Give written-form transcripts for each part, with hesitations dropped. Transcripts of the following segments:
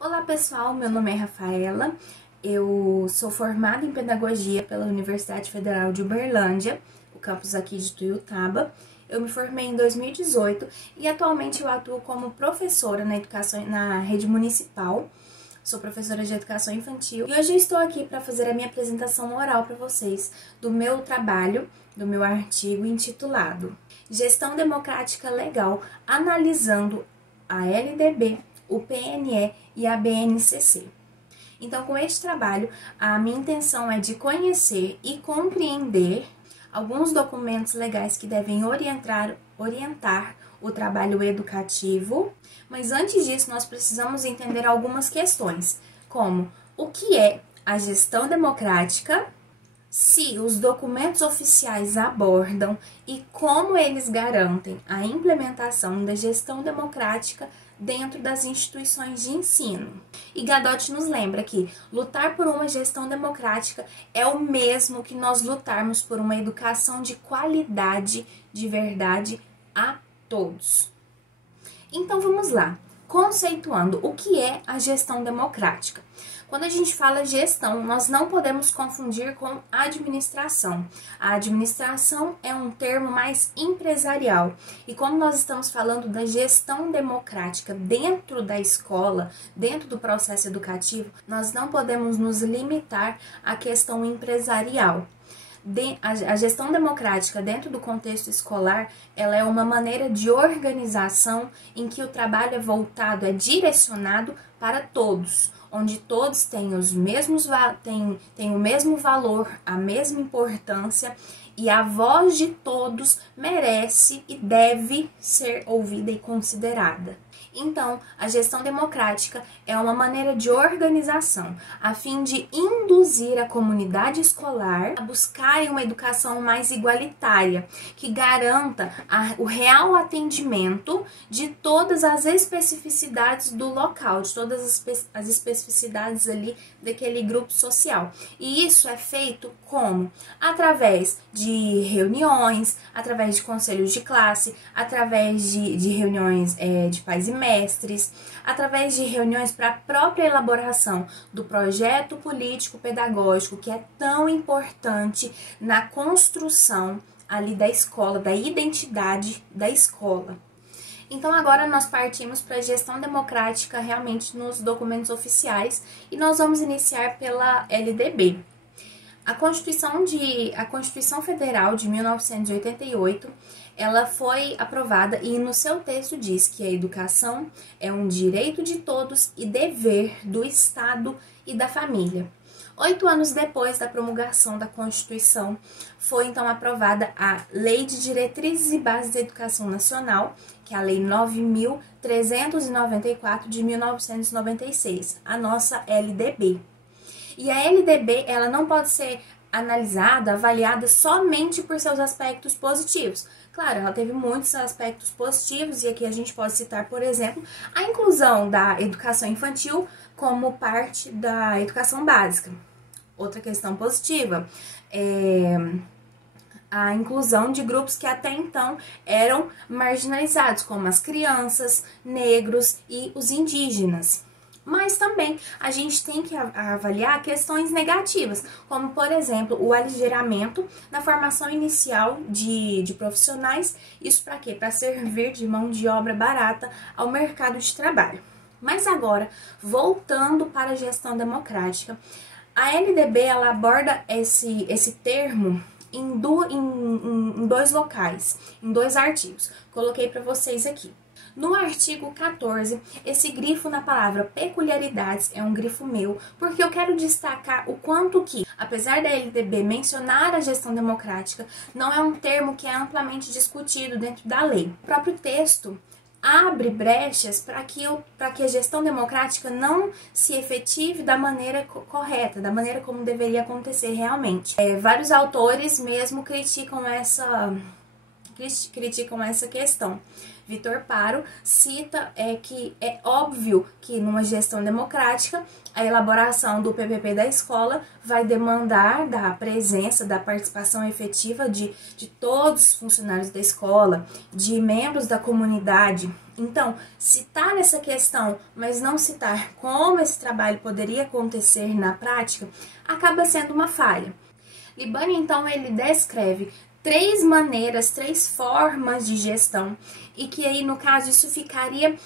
Olá pessoal, meu nome é Rafaela, eu sou formada em Pedagogia pela Universidade Federal de Uberlândia, o campus aqui de Tuiutaba. Eu me formei em 2018 e atualmente eu atuo como professora na rede municipal. Sou professora de educação infantil e hoje eu estou aqui para fazer a minha apresentação oral para vocês do meu trabalho, do meu artigo intitulado Gestão Democrática Legal, analisando a LDB, o PNE e a BNCC. Então, com este trabalho, a minha intenção é de conhecer e compreender alguns documentos legais que devem orientar o trabalho educativo, mas antes disso nós precisamos entender algumas questões, como o que é a gestão democrática, se os documentos oficiais abordam e como eles garantem a implementação da gestão democrática dentro das instituições de ensino. E Gadot nos lembra que lutar por uma gestão democrática é o mesmo que nós lutarmos por uma educação de qualidade, de verdade, a todos. Então vamos lá, conceituando o que é a gestão democrática. Quando a gente fala gestão, nós não podemos confundir com administração. A administração é um termo mais empresarial. E como nós estamos falando da gestão democrática dentro da escola, dentro do processo educativo, nós não podemos nos limitar à questão empresarial. A gestão democrática dentro do contexto escolar, ela é uma maneira de organização em que o trabalho é voltado, é direcionado para todos, onde todos têm têm o mesmo valor, a mesma importância e a voz de todos merece e deve ser ouvida e considerada. Então, a gestão democrática é uma maneira de organização a fim de induzir a comunidade escolar a buscar uma educação mais igualitária, que garanta o real atendimento de todas as especificidades do local, de todas as especificidades ali daquele grupo social. E isso é feito como? Através de reuniões, através de conselhos de classe, através de reuniões de pais e mestres, através de reuniões para a própria elaboração do projeto político-pedagógico, que é tão importante na construção ali da escola, da identidade da escola. Então agora nós partimos para a gestão democrática realmente nos documentos oficiais e nós vamos iniciar pela LDB. A Constituição Federal de 1988, ela foi aprovada e no seu texto diz que a educação é um direito de todos e dever do Estado e da família. 8 anos depois da promulgação da Constituição, foi então aprovada a Lei de Diretrizes e Bases da Educação Nacional, que é a Lei 9.394 de 1996, a nossa LDB. E a LDB, ela não pode ser analisada, avaliada somente por seus aspectos positivos. Claro, ela teve muitos aspectos positivos e aqui a gente pode citar, por exemplo, a inclusão da educação infantil como parte da educação básica. Outra questão positiva é a inclusão de grupos que até então eram marginalizados, como as crianças, negros e os indígenas. Mas também a gente tem que avaliar questões negativas, como, por exemplo, o aligeiramento da formação inicial de profissionais. Isso para quê? Para servir de mão de obra barata ao mercado de trabalho. Mas agora, voltando para a gestão democrática, a LDB ela aborda esse termo em dois locais, em 2 artigos. Coloquei para vocês aqui. No artigo 14, esse grifo na palavra peculiaridades é um grifo meu, porque eu quero destacar o quanto que, apesar da LDB mencionar a gestão democrática, não é um termo que é amplamente discutido dentro da lei. O próprio texto abre brechas para que a gestão democrática não se efetive da maneira correta, da maneira como deveria acontecer realmente. Vários autores mesmo criticam essa questão. Vitor Paro cita que é óbvio que numa gestão democrática a elaboração do PPP da escola vai demandar da presença, da participação efetiva de todos os funcionários da escola, de membros da comunidade Então, citar essa questão, mas não citar como esse trabalho poderia acontecer na prática, acaba sendo uma falha. Libânio, então, ele descreve 3 maneiras, 3 formas de gestão, e que aí, no caso, isso ficaria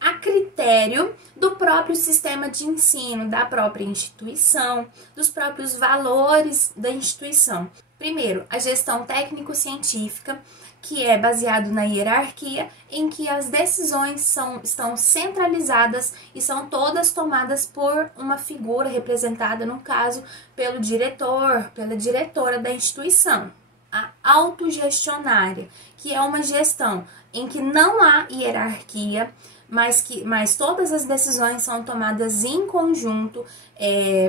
a critério do próprio sistema de ensino, da própria instituição, dos próprios valores da instituição. Primeiro, a gestão técnico-científica, que é baseado na hierarquia, em que as decisões estão centralizadas e são todas tomadas por uma figura representada, no caso, pelo diretor, pela diretora da instituição. A autogestionária, que é uma gestão em que não há hierarquia, mas todas as decisões são tomadas em conjunto,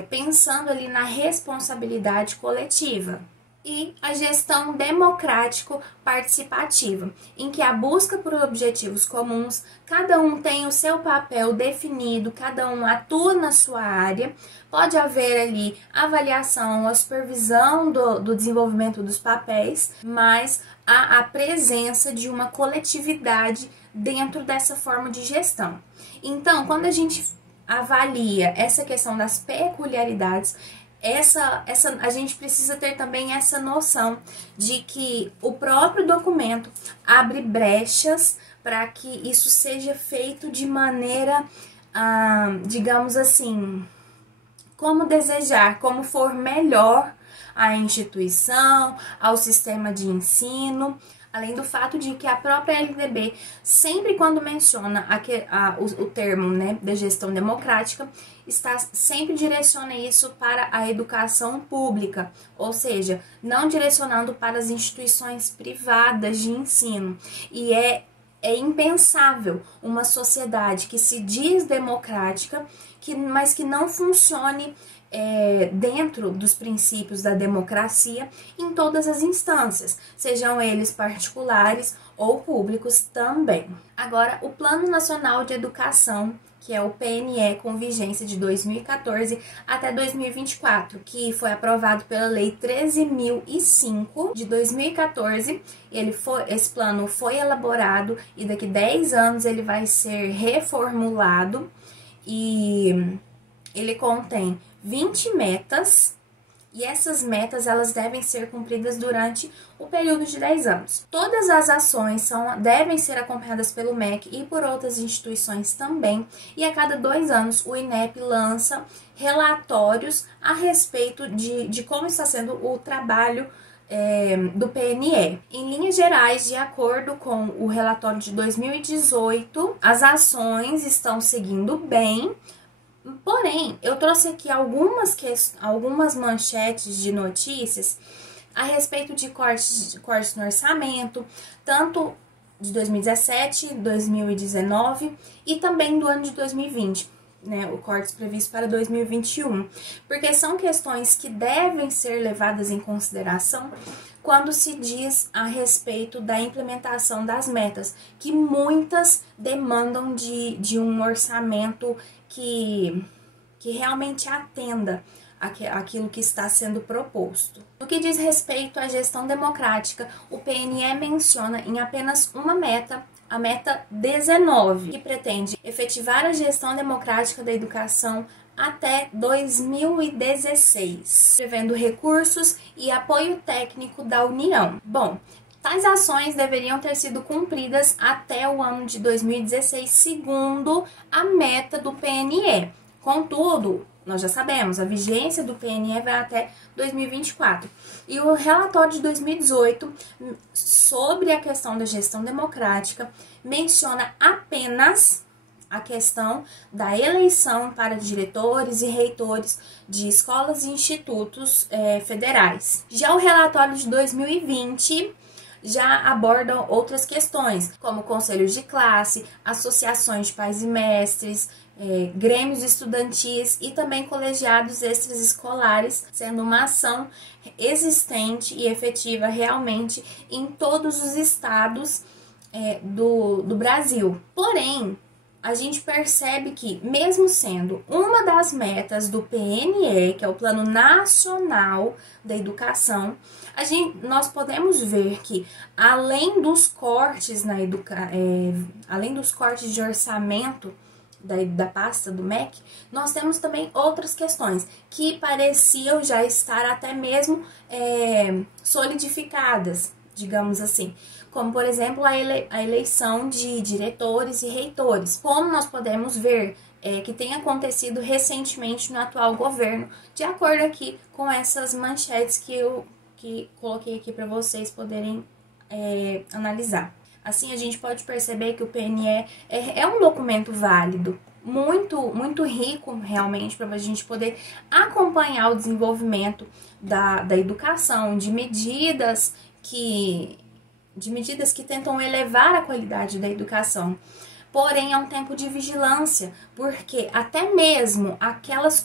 pensando ali na responsabilidade coletiva. E a gestão democrático-participativa, em que a busca por objetivos comuns, cada um tem o seu papel definido, cada um atua na sua área, pode haver ali avaliação, a supervisão do desenvolvimento dos papéis, mas há a presença de uma coletividade dentro dessa forma de gestão. Então, quando a gente avalia essa questão das peculiaridades, a gente precisa ter também essa noção de que o próprio documento abre brechas para que isso seja feito de maneira, digamos assim, como desejar, como for melhor à instituição, ao sistema de ensino. Além do fato de que a própria LDB, sempre quando menciona o termo, né, da gestão democrática, sempre direciona isso para a educação pública, ou seja, não direcionando para as instituições privadas de ensino. E é impensável uma sociedade que se diz democrática, mas que não funcione dentro dos princípios da democracia em todas as instâncias, sejam eles particulares ou públicos também. Agora, o Plano Nacional de Educação, que é o PNE, com vigência de 2014 até 2024, que foi aprovado pela Lei 13.005 de 2014. Esse plano foi elaborado e daqui 10 anos ele vai ser reformulado, e ele contém 20 metas, e essas metas elas devem ser cumpridas durante o período de 10 anos. Todas as ações devem ser acompanhadas pelo MEC e por outras instituições também, e a cada 2 anos o INEP lança relatórios a respeito de como está sendo o trabalho do PNE. Em linhas gerais, de acordo com o relatório de 2018, as ações estão seguindo bem. Porém, eu trouxe aqui algumas manchetes de notícias a respeito de cortes no orçamento, tanto de 2017, 2019 e também do ano de 2020, né, o cortes previsto para 2021, porque são questões que devem ser levadas em consideração quando se diz a respeito da implementação das metas, que muitas demandam de um orçamento que realmente atenda aquilo que está sendo proposto. No que diz respeito à gestão democrática, o PNE menciona em apenas uma meta, a meta 19, que pretende efetivar a gestão democrática da educação até 2016, prevendo recursos e apoio técnico da União. Bom, tais ações deveriam ter sido cumpridas até o ano de 2016, segundo a meta do PNE. Contudo, nós já sabemos, a vigência do PNE vai até 2024. E o relatório de 2018 sobre a questão da gestão democrática menciona apenas a questão da eleição para diretores e reitores de escolas e institutos federais. Já o relatório de 2020 já abordam outras questões, como conselhos de classe, associações de pais e mestres, grêmios estudantis e também colegiados extraescolares, sendo uma ação existente e efetiva realmente em todos os estados do Brasil. Porém, a gente percebe que, mesmo sendo uma das metas do PNE, que é o Plano Nacional da Educação, nós podemos ver que, além dos cortes além dos cortes de orçamento da pasta do MEC, nós temos também outras questões que pareciam já estar até mesmo solidificadas, digamos assim, como, por exemplo, a eleição de diretores e reitores. Como nós podemos ver que tem acontecido recentemente no atual governo, de acordo aqui com essas manchetes que eu coloquei aqui para vocês poderem analisar. Assim, a gente pode perceber que o PNE é um documento válido, muito rico realmente, para a gente poder acompanhar o desenvolvimento da educação, de medidas que tentam elevar a qualidade da educação. Porém, é um tempo de vigilância, porque até mesmo aquelas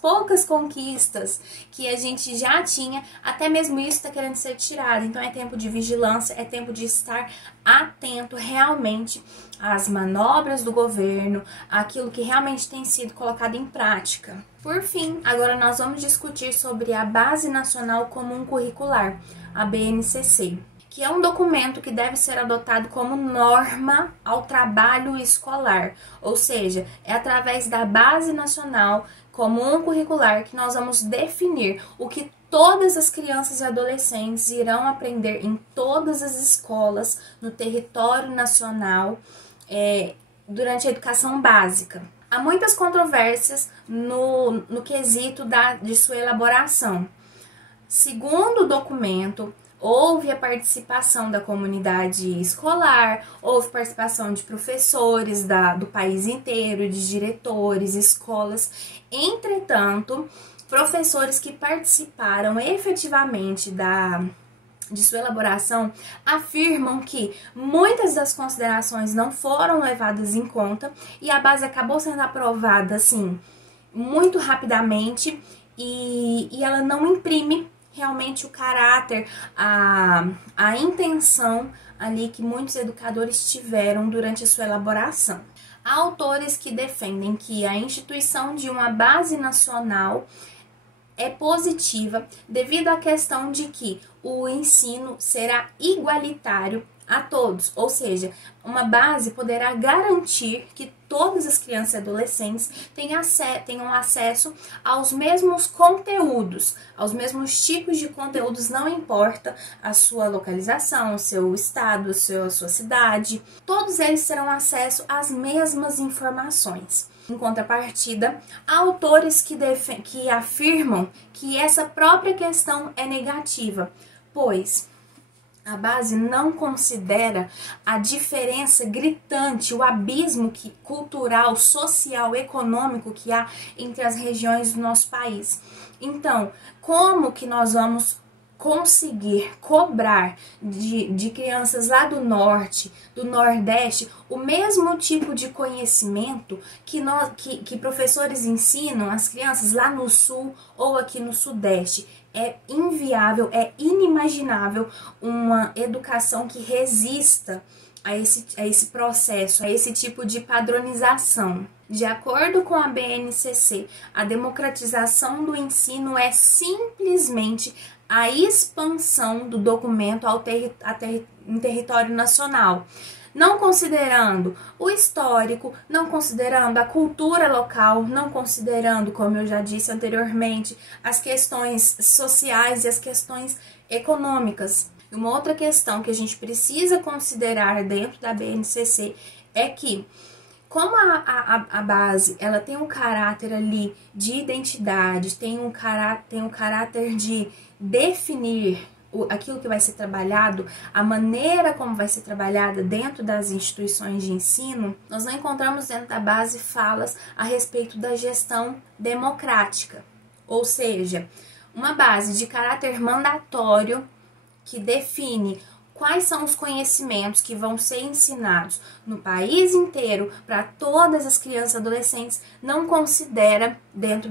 poucas conquistas que a gente já tinha, até mesmo isso está querendo ser tirado. Então, é tempo de vigilância, é tempo de estar atento realmente às manobras do governo, àquilo que realmente tem sido colocado em prática. Por fim, agora nós vamos discutir sobre a Base Nacional Comum Curricular, a BNCC, que é um documento que deve ser adotado como norma ao trabalho escolar, ou seja, é através da Base Nacional Comum Curricular que nós vamos definir o que todas as crianças e adolescentes irão aprender em todas as escolas no território nacional durante a educação básica. Há muitas controvérsias no quesito de sua elaboração. Segundo o documento, houve a participação da comunidade escolar, houve participação de professores do país inteiro, de diretores, escolas. Entretanto, professores que participaram efetivamente de sua elaboração afirmam que muitas das considerações não foram levadas em conta e a base acabou sendo aprovada assim muito rapidamente e ela não imprime realmente o caráter, a intenção ali que muitos educadores tiveram durante a sua elaboração. Há autores que defendem que a instituição de uma base nacional é positiva devido à questão de que o ensino será igualitário a todos, ou seja, uma base poderá garantir que todas as crianças e adolescentes tenham acesso aos mesmos conteúdos, aos mesmos tipos de conteúdos, não importa a sua localização, o seu estado, a sua cidade, todos eles terão acesso às mesmas informações. Em contrapartida, há autores que afirmam que essa própria questão é negativa, pois a base não considera a diferença gritante, o abismo cultural, social, econômico que há entre as regiões do nosso país. Então, como que nós vamos conseguir cobrar de crianças lá do norte, do nordeste, o mesmo tipo de conhecimento que professores ensinam às crianças lá no sul ou aqui no sudeste? É inviável, é inimaginável uma educação que resista a esse processo, a esse tipo de padronização. De acordo com a BNCC, a democratização do ensino é simplesmente a expansão do documento em território nacional, não considerando o histórico, não considerando a cultura local, não considerando, como eu já disse anteriormente, as questões sociais e as questões econômicas. E uma outra questão que a gente precisa considerar dentro da BNCC é que, como a base ela tem um caráter ali de identidade, tem um caráter de definir aquilo que vai ser trabalhado, a maneira como vai ser trabalhada dentro das instituições de ensino, nós não encontramos dentro da base falas a respeito da gestão democrática, ou seja, uma base de caráter mandatório que define quais são os conhecimentos que vão ser ensinados no país inteiro para todas as crianças e adolescentes, não considera dentro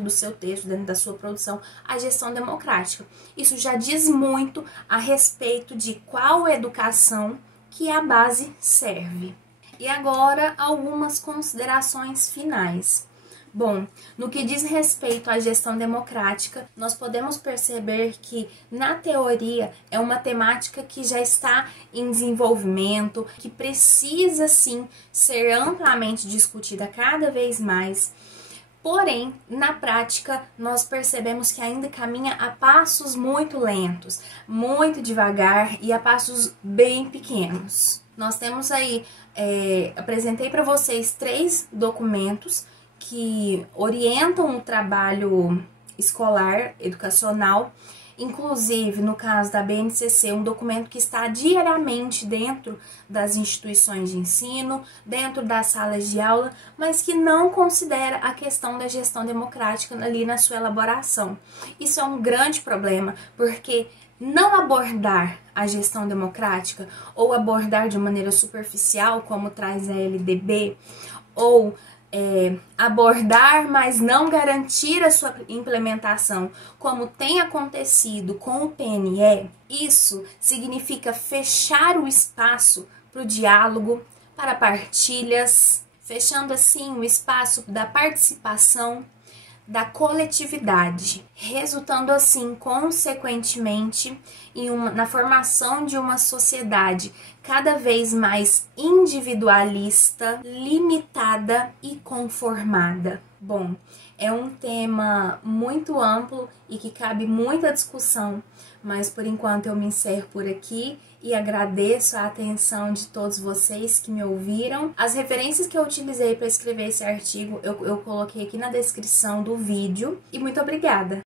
do seu texto, dentro da sua produção, a gestão democrática. Isso já diz muito a respeito de qual educação que a base serve. E agora, algumas considerações finais. Bom, no que diz respeito à gestão democrática, nós podemos perceber que, na teoria, é uma temática que já está em desenvolvimento, que precisa, sim, ser amplamente discutida cada vez mais. Porém, na prática, nós percebemos que ainda caminha a passos muito lentos, muito devagar e a passos bem pequenos. Nós temos aí, apresentei para vocês 3 documentos que orientam o trabalho escolar, educacional, inclusive, no caso da BNCC, um documento que está diariamente dentro das instituições de ensino, dentro das salas de aula, mas que não considera a questão da gestão democrática ali na sua elaboração. Isso é um grande problema, porque não abordar a gestão democrática ou abordar de maneira superficial, como traz a LDB, ou abordar, mas não garantir a sua implementação, como tem acontecido com o PNE, isso significa fechar o espaço para o diálogo, para partilhas, fechando assim o espaço da participação, da coletividade, resultando assim, consequentemente, na formação de uma sociedade cada vez mais individualista, limitada e conformada. Bom, é um tema muito amplo e que cabe muita discussão, mas por enquanto eu me encerro por aqui e agradeço a atenção de todos vocês que me ouviram. As referências que eu utilizei para escrever esse artigo eu coloquei aqui na descrição do vídeo e muito obrigada!